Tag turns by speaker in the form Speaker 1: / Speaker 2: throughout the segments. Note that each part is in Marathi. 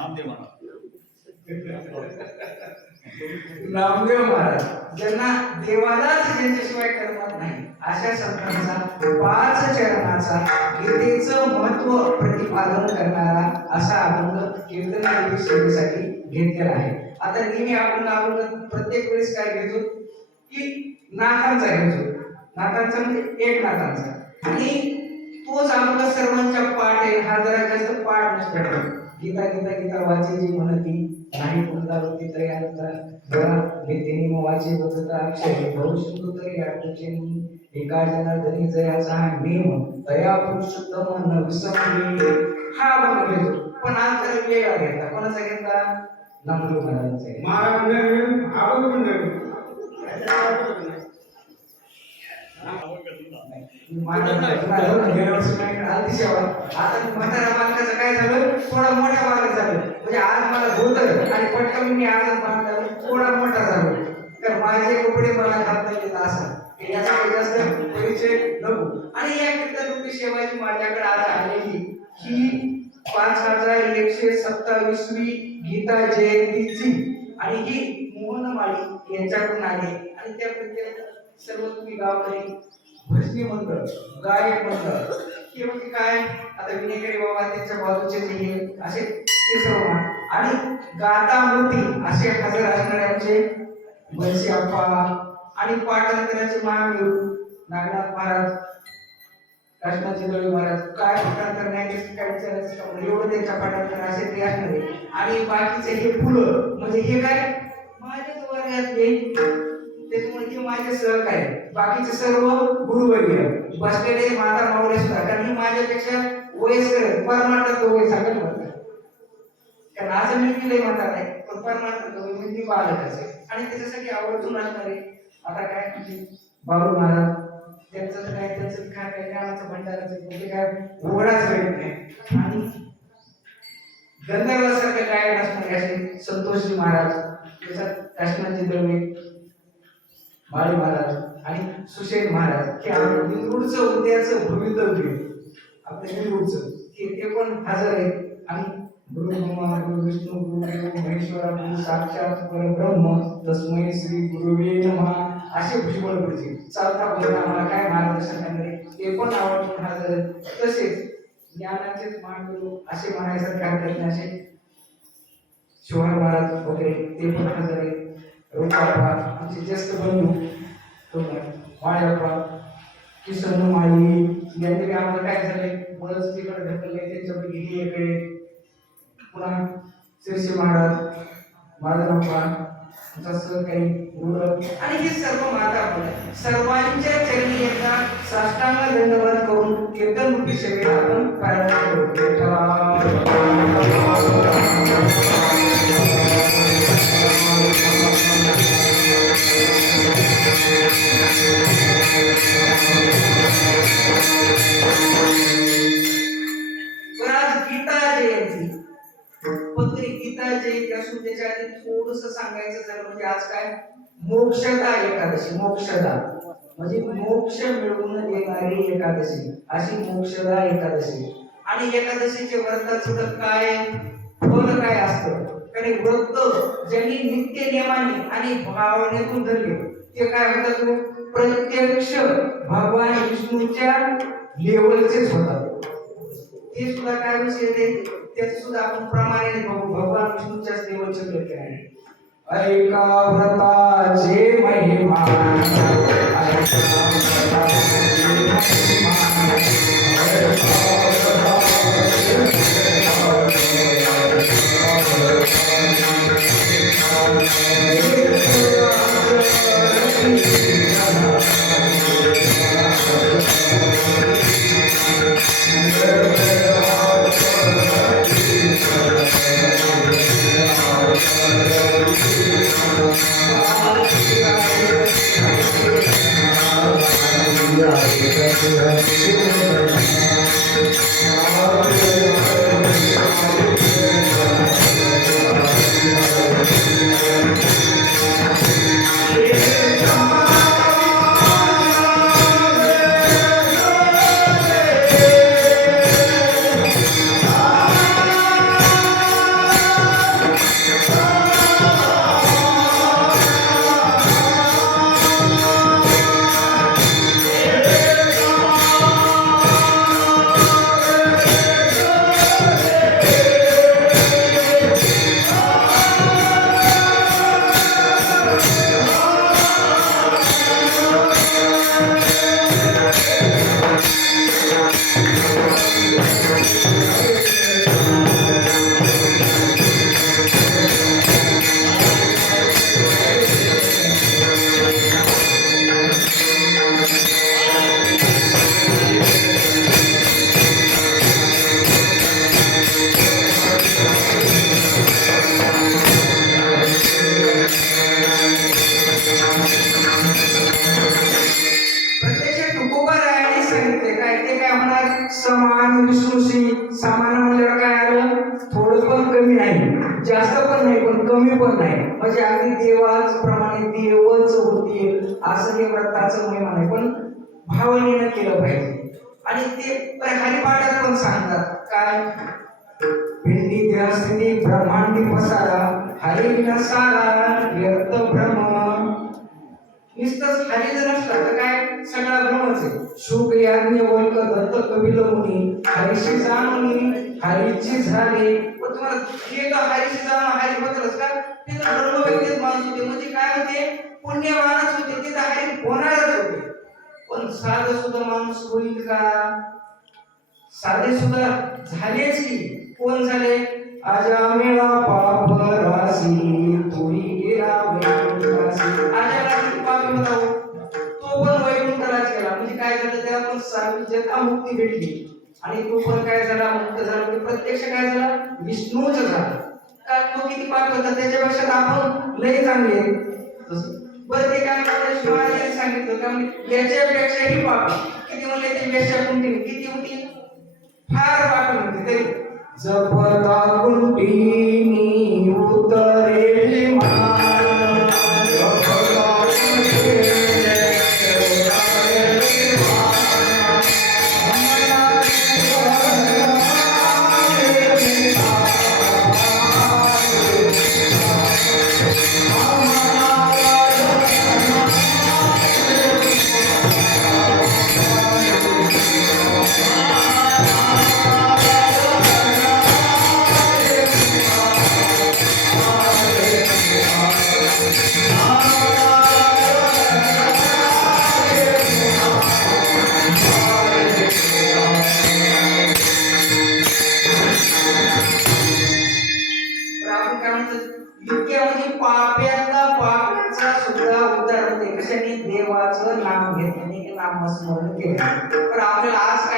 Speaker 1: नामदेव महाराज.
Speaker 2: नामदेव महाराज ज्यांना देवालाच त्यांच्याशिवाय करणार नाही अशा संतांचा पाच चरणाचा गीतेचं महत्त्व प्रतिपादन करणारा असा अभंग कीर्तन सेवेसाठी घेतलेला आहे. आता नेहमी आपण अभंग प्रत्येक वेळेस काय घेतो? की नाथांचा घेतो. नाथांचा म्हणजे एक नाथांचा. आणि तोच अभंग सर्वांच्या पाठ आहे हा जरा जास्त पाठ नसतो. गीता गीता गीता वाचे जी म्हणती नाही पुनता होती तरी आता जरा भीतीने मग वाचे बसता अक्षय भाऊ शिकू तरी आटचे एका जनार्दनी जयाचा नेम दया पुरुषोत्तम न विसरणे हा घेतो पण आज जरा वेगळा घेतला कोणाचा घेतला? नामदेव महाराजांचा.
Speaker 3: महाराज आपण पण
Speaker 2: काय झालं? थोडा मोठा मालक झालं. म्हणजे आज मला धोत आणि पटकन मी आज बांधला थोडा मोठा झालो. तर माझे कपडे मला घालता येत असा याचा जास्त परिचय नको. आणि या तुम्ही रूपी सेवाची माझ्याकडे आज आलेली. ही पाच हजार एकशे सत्तावीसवी गीता जयंतीची. आणि ही मोहन माळी यांच्याकडून आली. आणि त्या प्रत्येक सर्व तुम्ही गावकरी भजनी मंडळ गायक मंडळ. हे म्हणजे काय? आता विनेकरी बाबा त्यांच्या बाजूचे ते हे असे ते सर्व. आणि गाता मूर्ती असे हजर असणारे आमचे बंशी अप्पा आणि पाठांतराचे महावीर नागनाथ महाराज कृष्णाचे दळी महाराज. काय पाठांतर नाही काय विचारायचं एवढं त्यांच्या पाठांतर असे ते असणारे. आणि बाकीचे हे फुलं म्हणजे हे काय? माझ्याच वर्गातले त्याच्यामुळे माझे सहकारी बाकीचे सर्व गुरुवर्य बसलेले माता मावळे सुद्धा. कारण ही माझ्यापेक्षा वयस्कर परमार्थ वय सांगत होता कारण आज मी केलंय म्हणतात नाही पण परमार्थ वय म्हणजे मी बालकच असेल आणि त्याच्यासाठी आवर्जून असणारे आता काय म्हणजे बाबू महाराज त्यांचं तर काय त्यांचं काय काय ज्ञानाचं भंडाराचं म्हणजे काय उघडाच वेळ नाही. आणि गंधर्वासारखं काय नसणारे असे संतोषजी महाराज. त्याच्यात काशीनाथजी दळवे माळी महाराज आणि सुशेन महाराज हे आपलं उद्याचं भूमितव्य आपलं निरूडचं हे ते पण हजर आहे आणि गुरु ब्रह्मा गुरु विष्णू गुरु महेश्वर गुरु साक्षात परब्रह्म तस्मय श्री गुरुवे नमः असे भुजबळ गुरुजी. चालता बोलता आम्हाला काय मार्गदर्शन करणारे ते पण आवडून हजर तसेच ज्ञानाचेच मानगुरु असे म्हणायचं काय नाही असे शिवाय महाराज वगैरे ते पण हजर आहेत. रोपापा आमचे ज्येष्ठ बंधू माळ्यापा किसन माळी यांनी बी आम्हाला काय झाले मुळच तिकडे ढकलले त्यांच्यापैकी ही इकडे पुन्हा शिरशी महाराज महाराजांपा आमचा सहकारी आणि हे सर्व माता आपल्या सर्वांच्या चरणी एकदा साष्टांग दंडवत करून कीर्तन रूपी सेवेला आपण प्रारंभ करू. सांगायचं झालं म्हणजे आज काय? मोक्षदा एकादशी मोक्षदा. म्हणजे मोक्ष मिळवून देणारी एकादशी अशी मोक्षदा एकादशी. आणि एकादशीचे व्रताचं तर काय? फल काय असतं? कारण व्रत ज्यांनी नित्य नियमाने आणि भावनेतून धरले ते काय होतात प्रत्यक्ष भगवान विष्णूच्या लेवलचेच होतात ते सुद्धा काय विषय ते त्याच सुद्धा आपण प्रमाणे बघू. भगवान विष्णूच्याच लेवलचे लेख आहे ऐका व्रताचे महिमा. ऐका व्रताचे महिमा. विकासाला व्यर्थ भ्रम नुसतंच जर तर काय सगळा भ्रमच आहे शुक याज्ञ वल्क दत्त कपिल मुनी हरीशी हरीची झाले पण तुम्हाला हे का हरीशी हरी का ते तर व्यक्तीच माणूस होते म्हणजे काय होते पुण्यवानच होते ते तर हरी होणारच होते पण साध सुद्धा माणूस होईल का साधे सुद्धा झालेच की कोण झाले अजामेळा पाप रासी तोही गेला तो पण वैकुंठालाच केला म्हणजे काय झालं? त्याला पण सार्वजनिक मुक्ती भेटली. आणि तो पण काय झाला? मुक्त झाला. म्हणजे प्रत्यक्ष काय झाला? विष्णूच झाला. का तो किती पाप होता? त्याच्यापेक्षा आपण लय चांगले आहे. बरं ते काय म्हणतात सांगितलं का? म्हणजे याच्यापेक्षाही पाप. किती म्हणले ते? वेश्या कुंडी किती होती? फार वाटून होती. तरी जपता कुंडीनी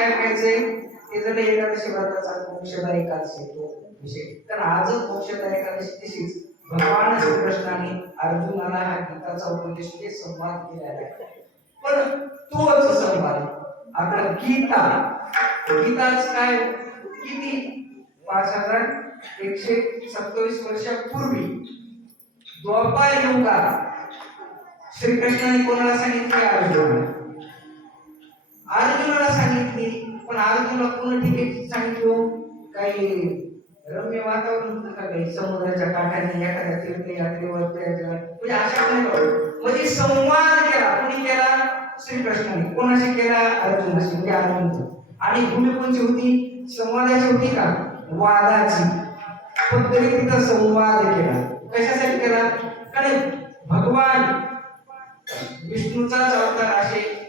Speaker 2: काय पाहिजे ते एकादशी व्रताचा मोक्षदा एकादशी तो विषय. तर आजच मोक्षदा एकादशी तशीच भगवान श्रीकृष्णाने अर्जुनाला हा गीताचा उपदेश ते संवाद केलेला आहे. पण तोच संवाद आता गीता गीताच काय किती? पाच हजार एकशे सत्तावीस वर्षापूर्वी द्वापार युगात श्रीकृष्णाने कोणाला सांगितले अर्जुनाला? अर्जुनाला सांगितली पण अर्जुनला कोण ठिकाणी सांगितलो हो, सांगितलं काही रम्य वातावरण होतं का काही? समुद्राच्या काठाने एखाद्या तीर्थयात्रेवर म्हणजे अशा म्हणजे संवाद केला. कोणी केला? श्रीकृष्णाने. कोणाशी केला? अर्जुनाशी. म्हणजे अर्जुन आणि भूमी कोणची होती? संवादाची होती का? वादाची. पण तरी तिथं संवाद केला. कशासाठी केला? कारण भगवान विष्णूचाच अवतार असे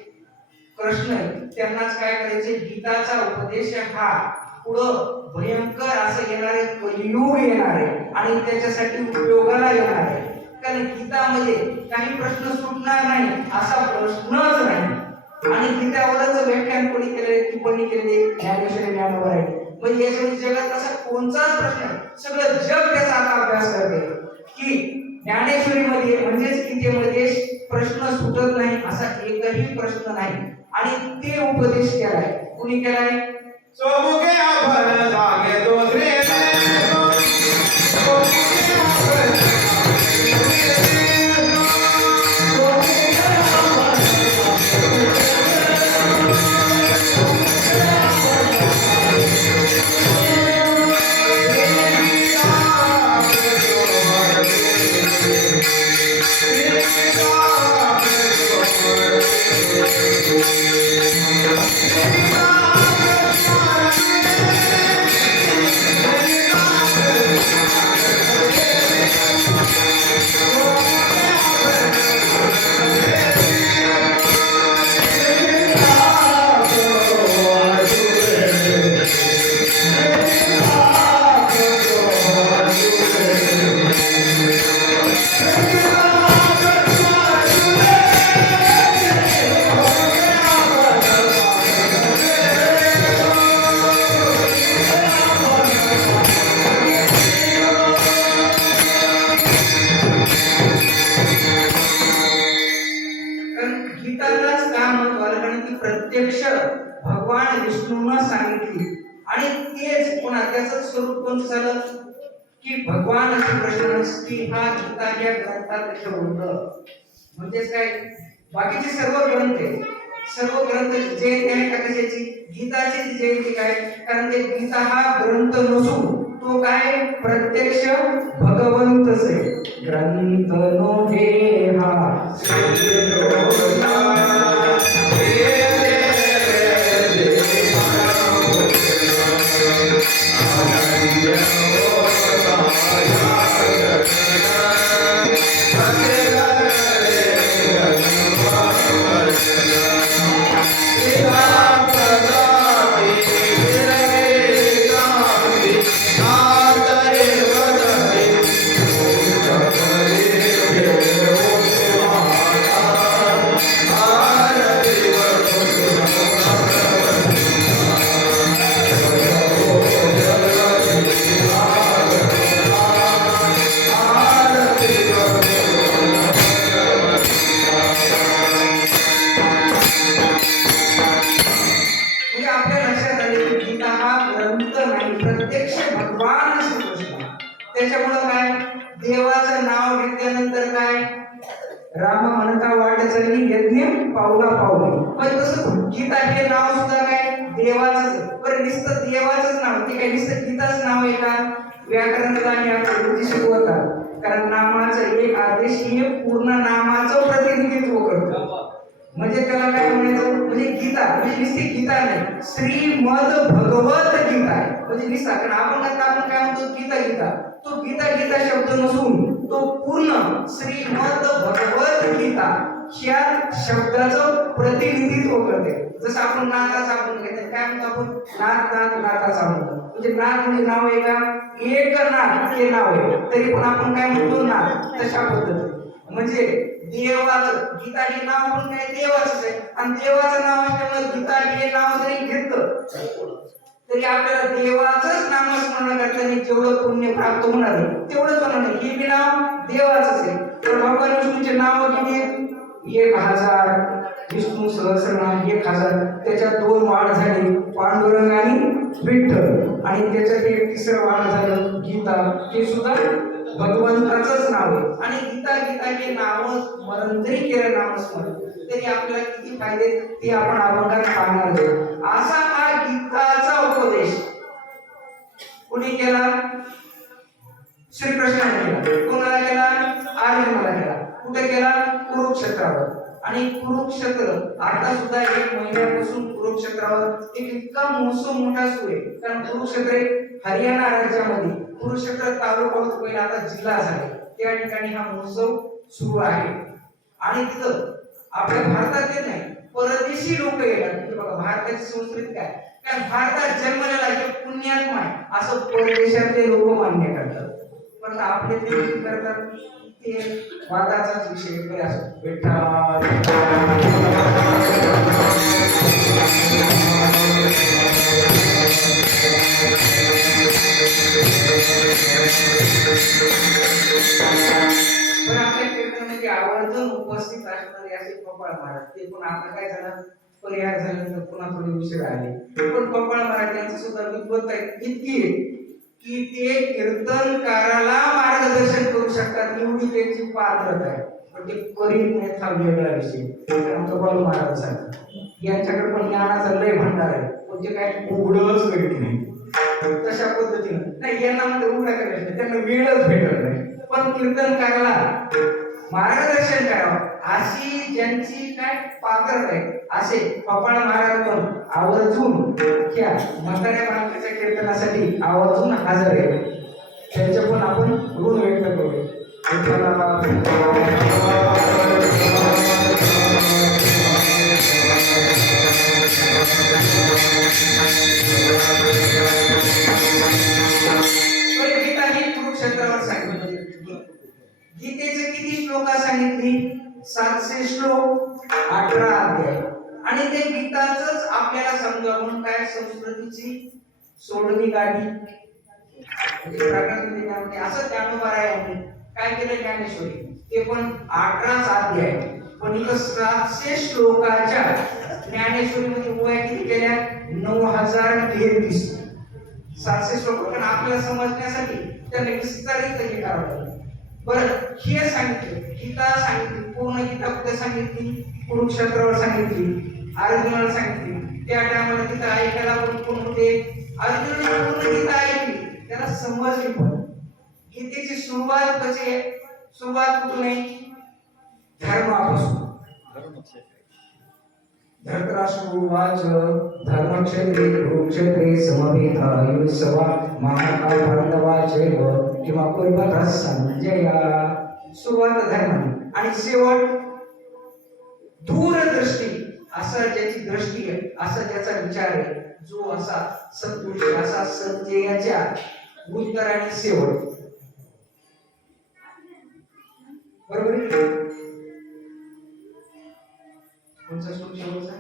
Speaker 2: कृष्ण त्यांनाच काय करायचे? गीताचा उपदेश हा. पुढं भयंकर असं येणारे कलियुग येणार आहे आणि त्याच्यासाठी उपयोगाला येणार आहे. कारण गीतामध्ये काही प्रश्न सुटणार नाही असा प्रश्नच नाही. आणि गीतावरच व्याख्यान कोणी केले टिप्पणी केलेली ज्ञानेश्वरी ज्ञानवर आहे. म्हणजे याच्यामध्ये जगात असा कोणताच प्रश्न सगळं जग त्याचा आता अभ्यास करते. की ज्ञानेश्वरीमध्ये म्हणजेच गीतेमध्ये प्रश्न सुटत नाही असा एकही प्रश्न नाही. आणि ते उपदेश केलाय. कुणी केलाय?
Speaker 3: सोमुखे आपण जागे दुसरे
Speaker 2: कोणतं झालं की भगवान श्रीकृष्ण स्त्री हा गीता या ग्रंथात ठेवलं म्हणजेच काय? बाकीचे सर्व ग्रंथ आहे सर्व ग्रंथ जयंती आहे का कशाची गीताची जयंती काय? कारण ते गीता हा ग्रंथ नसून तो काय? प्रत्यक्ष भगवंतच आहे. ग्रंथ नो हे हा. त्याच्यामुळं काय? देवाचं नाव घेतल्यानंतर काय? राम म्हणता वाट चालली यज्ञ पावला पावली पण तसं गीता हे नाव सुद्धा काय? देवाचंच. पण नुसतं देवाचंच नाव. ते काय नुसतं गीताच नाव आहे का? व्याकरणाचा आणि आपल्या शिकवतात कारण नामाचा एक आदेश हे पूर्ण नामाचं प्रतिनिधित्व करतो. म्हणजे त्याला काय म्हणायचं? म्हणजे गीता. म्हणजे नुसती गीता नाही. श्रीमद भगवत गीता आहे. म्हणजे निस्ता. कारण आपण आता आपण काय म्हणतो? गीता गीता. तो गीता गीता शब्द नसून तो पूर्ण श्रीमद भगवत गीता ह्या शब्दाचं प्रतिनिधित्व करते. जसं आपण नाता आपण घेतो काय म्हणतो आपण? नाथ नाथ नाथाचा म्हणतो म्हणजे नाथ म्हणजे नाव आहे का? एक नाथ हे नाव आहे. तरी पण आपण काय म्हणतो नाथ तशा पद्धतीने. म्हणजे देवाचं गीता हे नाव पण काय? देवाचंच आहे. आणि देवाचं नाव असल्यामुळे गीता हे नाव जरी घेतलं तरी आपल्याला देवाचंच नामस्मरण करताना जेवढं पुण्य प्राप्त होणार आहे तेवढंच होणार नाही. हे बी नाव देवाचंच आहे तर भगवान विष्णूचे नाव किती एक हजार. विष्णू सहस्रनाम एक हजार. त्याच्यात दोन वाढ झाली. पांडुरंग आणि विठ्ठल. आणि त्याच्यात एक तिसरं वाढ झालं गीता. हे सुद्धा भगवंताचंच नाव आहे. आणि गीता गीता हे नाव स्मरण जरी केलं नामस्मरण तरी आपल्याला किती फायदे ते आपण अभंगात पाहणार आहोत. असा हा गीता कोणाला केला मला केला कुठे केला कुरुक्षेत्रावर. आणि कुरुक्षेत्र आता सुद्धा एक महिन्यापासून कुरुक्षेत्रावर एक इतका महोत्सव मोठा सुरू आहे. कारण कुरुक्षेत्र हरियाणा राज्यामध्ये कुरुक्षेत्र तालुका पहिला आता जिल्हा झाले. त्या ठिकाणी हा महोत्सव सुरू आहे. आणि तिथं आपल्या भारतातले नाही परदेशी लोक येतात. म्हणजे बघा भारताची संस्कृती काय? कारण भारतात जन्मलेला जे पुण्यात्मा आहे. असं परदेशातले लोक मान्य करतात. पण आपले ते करतात ते वादाचाच विषय काही असो पण आपल्या कीर्तनामध्ये आवर्जून उपस्थित असणारे असे गोपाळ महाराज ते पण आपलं काय झालं? परिहार झाल्यानंतर पुन्हा थोडे उशीर आले. पण गोपाळ महाराज यांचं सुद्धा विद्वत्ता इतकी आहे. की ते कीर्तनकाराला मार्गदर्शन करू शकतात एवढी त्यांची पात्रता आहे. पण ते करीत नाहीत हा वेगळा विषय. आमचं गोपाळ महाराज सांगतात. यांच्याकडे पण ज्ञानाचा लय भांडार आहे. पण ते काय उघडच करीत नाही. तशा पद्धतीनं. नाही यांना म्हणजे उघडा करायचं त्यांना वेळच भेटत नाही. पण कीर्तनकाराला मार्गदर्शन करावं. अशी ज्यांची काय पात्रता आहे असे कपाळ महाराज पण आवर्जून त्या म्हाताऱ्या माणसाच्या कीर्तनासाठी आवर्जून हजर आहे. त्यांचे पण आपण ऋण व्यक्त करू. सोडणी काढली म्हणजे प्रकारामध्ये काय म्हणते, असं ज्ञानोबा यांनी काय केलं ज्ञानेश्वरी? ते पण अठरा साध्य आहे पण इथं सातशे श्लोकाच्या ज्ञानेश्वरीमध्ये उभ्या किती केल्या? नऊ हजार तेहतीस. सातशे श्लोक पण आपल्याला समजण्यासाठी त्यांना विस्तारित हे करावं. लागेल बरं हे सांगितलं गीता सांगितली पूर्ण गीता कुठे सांगितली? कुरुक्षेत्रावर सांगितली अर्जुनाला सांगितली. त्या टायमाला तिथं ऐकायला पण कोण होते? अर्जुनाने पूर्ण गीता ऐकली त्याला समजली पण गीतेची सुरुवात कशी आहे? सुरुवात कुठून आहे? धर्मापासून.
Speaker 1: धर्मक्षेत्र
Speaker 2: धृतराष्ट्रोवाच धर्मक्षेत्रे कुरुक्षेत्रे समवेतायुत्सवा महाकाल पांडवाचैव किंवा संजया। सुरुवात धर्म आणि शेवट दूरदृष्टी. असा ज्याची दृष्टी आहे असा ज्याचा विचार आहे जो असा सत्पुरुष असा संजयाच्या उत्तर आणि शेवट. बरोबर कोणचा श्लोक शेवटचा?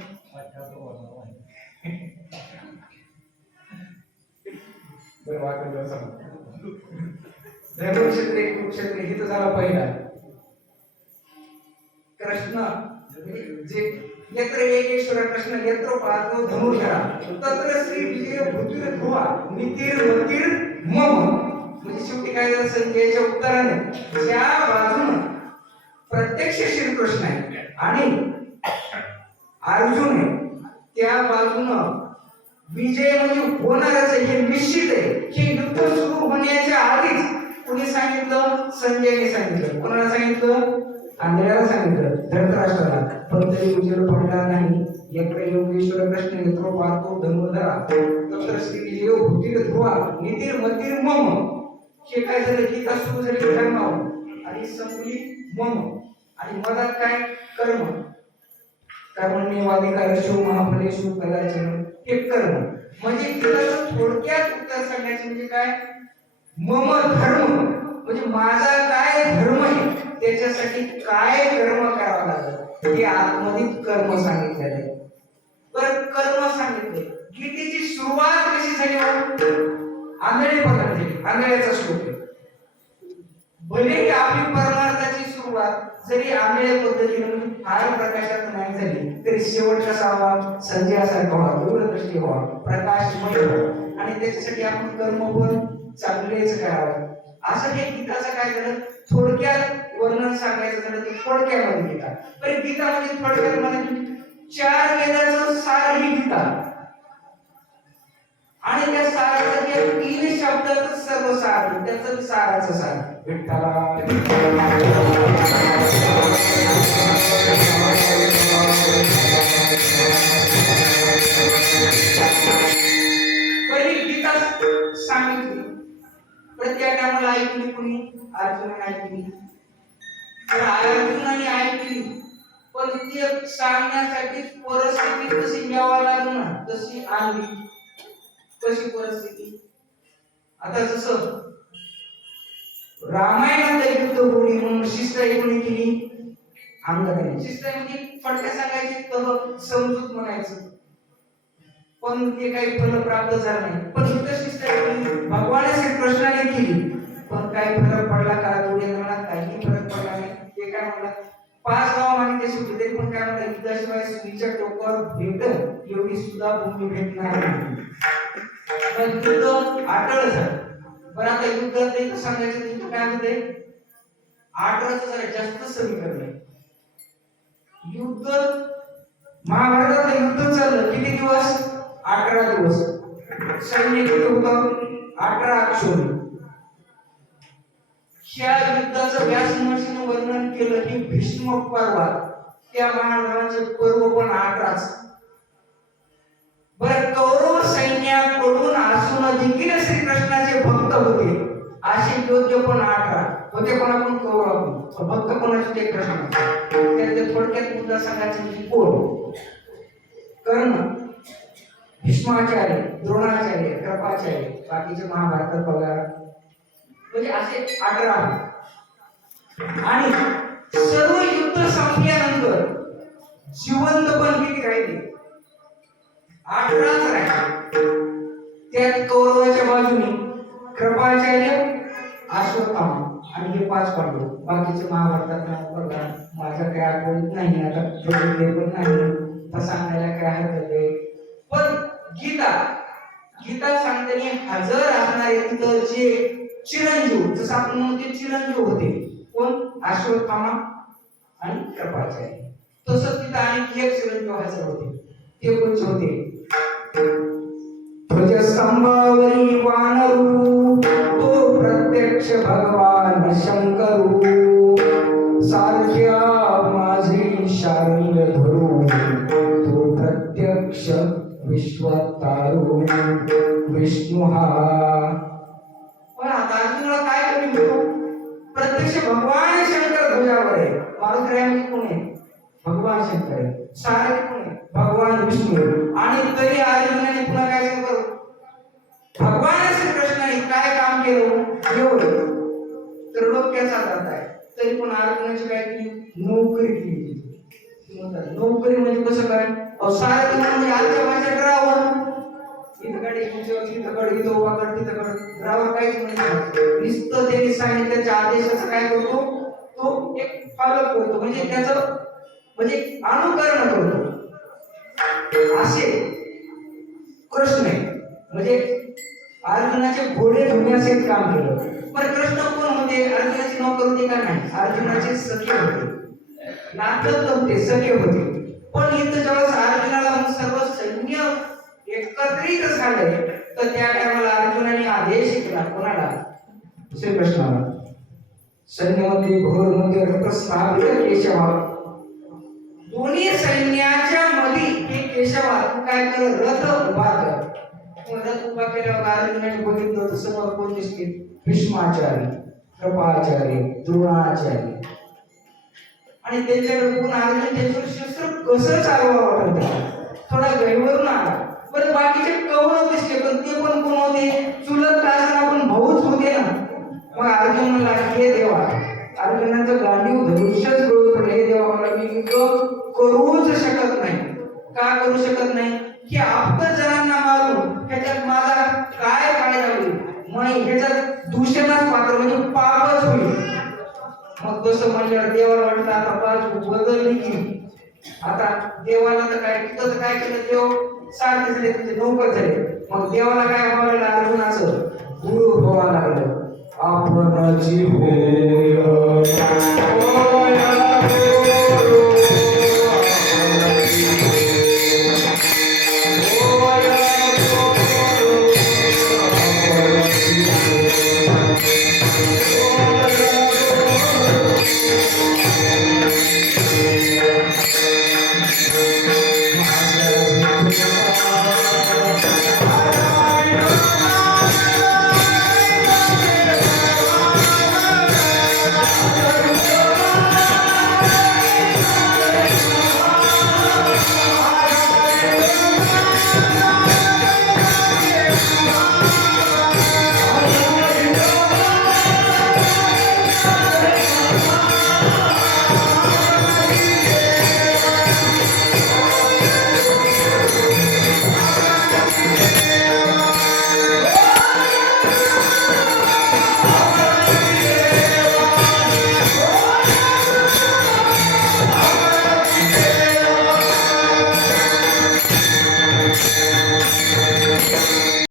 Speaker 2: धर्मक्षेत्र कुरुक्षेत्र सांग हे तर झाला पहिला. कृष्ण जे यत्र एकेश्वर कृष्ण यत्र पादो धनुर्धरा। तत्र श्री विजय भूतिर ध्रुवा नितीर मतीर मम। म्हणजे शेवटी काय झालं? संजयच्या उत्तराने ज्या बाजून प्रत्यक्ष श्रीकृष्ण आहे आणि अर्जुन आहे त्या बाजून विजय म्हणजे होणारच हे निश्चित आहे. हे युद्ध सुरू होण्याच्या आधीच कुणी सांगितलं? संजयने सांगितलं. कोणाला सांगितलं? आंधळ्याला सांगितलं धृतराष्ट्राला फक्त योगेश्वर उजेड पडला नाही. एक योगेश्वर कृष्ण यत्रो पाहतो धनुर्धरा तत्र श्री विजय भूतीर ध्रुवा. नितीर मतीर मम. हे काय झालं? गीता सुरू झाली धर्मावर आणि संपली मम. आणि मधात काय? कर्म. कर्मण्यवाधिकारशो महाफलेशो कदाचन. हे कर्म. म्हणजे तिला थोडक्यात उत्तर सांगायचं म्हणजे काय? मम धर्म. म्हणजे माझा काय धर्म आहे? त्याच्यासाठी काय कर्म करावं लागलं? हे आतमध्ये कर्म सांगितलेलं आहे. कर्म सांगितले. गीतेची सुरुवात कशी झाली आंधळे पकडले आंधळ्याचा श्लोक. भले की आपली परमार्थाची सुरुवात जरी आंधळ्या पद्धतीने म्हणजे फार प्रकाशात नाही झाली तरी शेवट कसा व्हावा संजयासारखा व्हावा दूरदृष्टी व्हावा प्रकाशमय व्हावा. आणि त्याच्यासाठी आपण कर्म पण चांगलेच करावं. असं हे गीताचं काय झालं? थोडक्यात वर्णन सांगायचं झालं ते थोडक्यामध्ये गीता. पण गीता म्हणजे थोडक्यात म्हणजे चार वेदाचं सार ही गीता. आणि त्या साराचं जे तीन शब्दाचं सर्व सार आहे. त्याचं साराचं सार. विठ्ठला प्रत्येक टायमाला ऐकली कुणी? अर्जुन ऐकली. तर अर्जुनाने ऐकली. पण ती सांगण्यासाठी परिस्थिती कशी घ्यावा लागली ना तशी आली. कशी परिस्थिती. आता जसं रामायणात युद्ध होणी म्हणून शिस्त कोणी केली? अंगदाने. शिस्त म्हणजे फटक्या सांगायची तर समजूत म्हणायचं. पण ते काही फल प्राप्त झालं नाही. पण युद्ध शिस्त केली प्रश्न श्रीकृष्णाने केली. पण काही फरक पडला का? दुर्योधनाला काही फरक पडला नाही. ते काय म्हणला? पाच गाव आणि ते सुटले पण काय म्हणतात युद्धाशिवाय सुनीच्या टोकावर भेट एवढी सुद्धा भूमी भेटणार नाही. पण युद्ध आठळ झालं. पण आता युद्ध ते सांगायचं युद्ध काय म्हणते आठराचं झालं जास्त समीकरण आहे. युद्ध महाभारतात युद्ध चाललं. किती दिवस? अठरा दिवस. सैन्य किती अठरा अक्षर. ह्या युद्धाचं व्यासमहर्षीनं वर्णन केलं की भीष्म पर्वात. त्या महाराजांचे पर्व पण अठराच. बर कौरव सैन्याकडून असून देखील श्रीकृष्णाचे भक्त होते. असे योग्य पण अठरा. होते पण आपण कौरव पण भक्त कोणाचे? ते कृष्ण त्याचे थोडक्यात मुद्दा सांगायचे म्हणजे कोण? कर्ण. भीष्माचार्य द्रोणाचार्य कृपाचार्य बाकीचे महाभारतात बघा म्हणजे असे अठरा. आणि सर्व युद्ध संपल्यानंतर जिवंत पण किती राहिले? अठराच राहिले. त्यात कौरवाच्या बाजूने कृपाचार्य अश्वत्थाम आणि हे पाच पांडव. बाकीचे महाभारतात नाव बघा माझ्या काय आठवणीत नाही. आता पण नाही. तर सांगायला काय हरकत आहे? गीता. गीता सांगताना हजर असणारे तिथं जे चिरंजीव जसं आपण म्हणतो ते चिरंजीव होते. कोण? अश्वत्थामा आणि कृपाचार्य तसं तिथं आणखी एक चिरंजीव हजर होते. ते कोणते होते? ध्वजस्तंभावरी वानरू. तो प्रत्यक्ष भगवान शंकरू. सारख्या माझी शारीर विश्वतारू विष्णू हा पण आता अर्जुनाला काय कमी होतो प्रत्यक्ष भगवान शंकर ध्वजावर आहे. मारुती कोण आहे? भगवान शंकर आहे. सारे कोण आहे? भगवान विष्णू आणि तरी अर्जुनाने पुन्हा काय सांगतो भगवान श्रीकृष्णाने काय काम केलं? एवढं. तर डोक्याचा अर्थ आहे. तरी पण अर्जुनाची काय केली? नोकरी केली. नोकरी म्हणजे कसं काय अहो, सारथी म्हणजे आजच्या भाषेत रावण इथं गाडी इथं इथं उभा कर तिथं रावण काहीच म्हणजे नाही. नुसतं त्यांनी सांगितल्याच्या आदेशाचं काय करतो? तो एक फॉलो करतो म्हणजे त्याचं म्हणजे अनुकरण करतो. असे कृष्ण आहे म्हणजे अर्जुनाचे घोडे धुण्याचे काम केलं. पण कृष्ण कोण होते? अर्जुनाची नोकर होते का नाही? अर्जुनाचे सखे होते. नातक नव्हते सखे होते. पण इथं ज्यावेळेस अर्जुनाला सर्व सैन्य एकत्रित झाले तर त्या टायमाला अर्जुनाने आदेश केला. कोणाला? श्रीकृष्णाला सैन्यामध्ये घोरमध्ये रक्तस्रावित केशवा दोन्ही सैन्याच्या मध्ये हे केशवा काय कर रथ उभा कर रथ उभा केल्यावर अर्जुनाने बघितलं तर समोर कोण दिसते? भीष्माचार्य कृपाचार्य द्रोणाचार्य. आणि त्यांच्याकडे बघून अर्जुन त्यांच्यावर शस्त्र कसं चालवा वाटत थोडा गैरवरून आला. बरं बाकीचे कौरव दिसले पण ते पण कोण होते? चुलत तासन आपण भाऊच होते ना. मग अर्जुनाला हे देवा अर्जुनाचं गांडीव धनुष्यच गळून पडले. हे देवा मला मी करूच शकत नाही. का करू शकत नाही? की आपण जणांना मारून ह्याच्यात माझा काय फायदा होईल मग ह्याच्यात दूषणाच पात्र म्हणजे पापच तसं म्हणल्यावर देवाला वाटलं आता बाजू बदलली की. आता देवाला तर काय तिथं काय केलं देव सारखे झाले तुझे नोकर झाले. मग देवाला काय व्हावं लागलं असं गुरु व्हावा लागलं. आपण